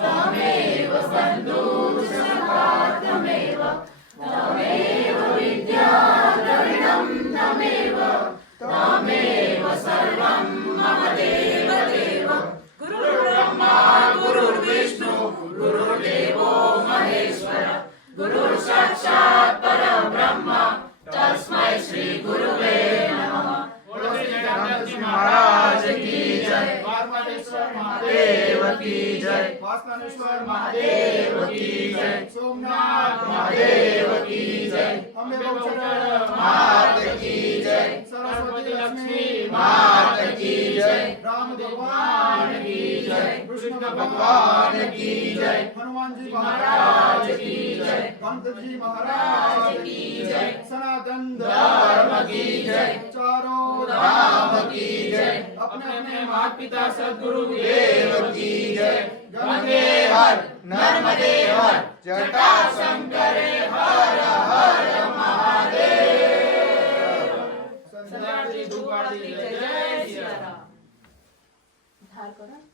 त्वमेव बन्धुः सखा त्वमेव त्वमेव विद्या द्रविणं त्वमेव सर्वं मम देव देव गुरुर्ब्रह्मा गुरुर्विष्णु गुरुर्देवो महेश्वर गुरुर्साक्षात् परब्रह्म तस्मै श्री गुरुवे नमः। महाराज की जय। महादेव की जय। वासनानेश्वर महादेव की जय। सोमनाथ महादेव की जय। अम्बे बहुचरण मात की जय। सरस्वती लक्ष्मी मात की जय। राम भगवान की जय। कृष्ण भगवान की जय। हनुमान जी महाराज की जय। संत जी महाराज की जय। सनातन धर्म की जय। चारों धाम की जय। अपने अपने माता पिता सद्गुरु देव की जय। गंगे हर नर्मदे हर जटाशंकर हर हर महादेव। संध्या आरती धूप आरती जय श्री राम। धार करा।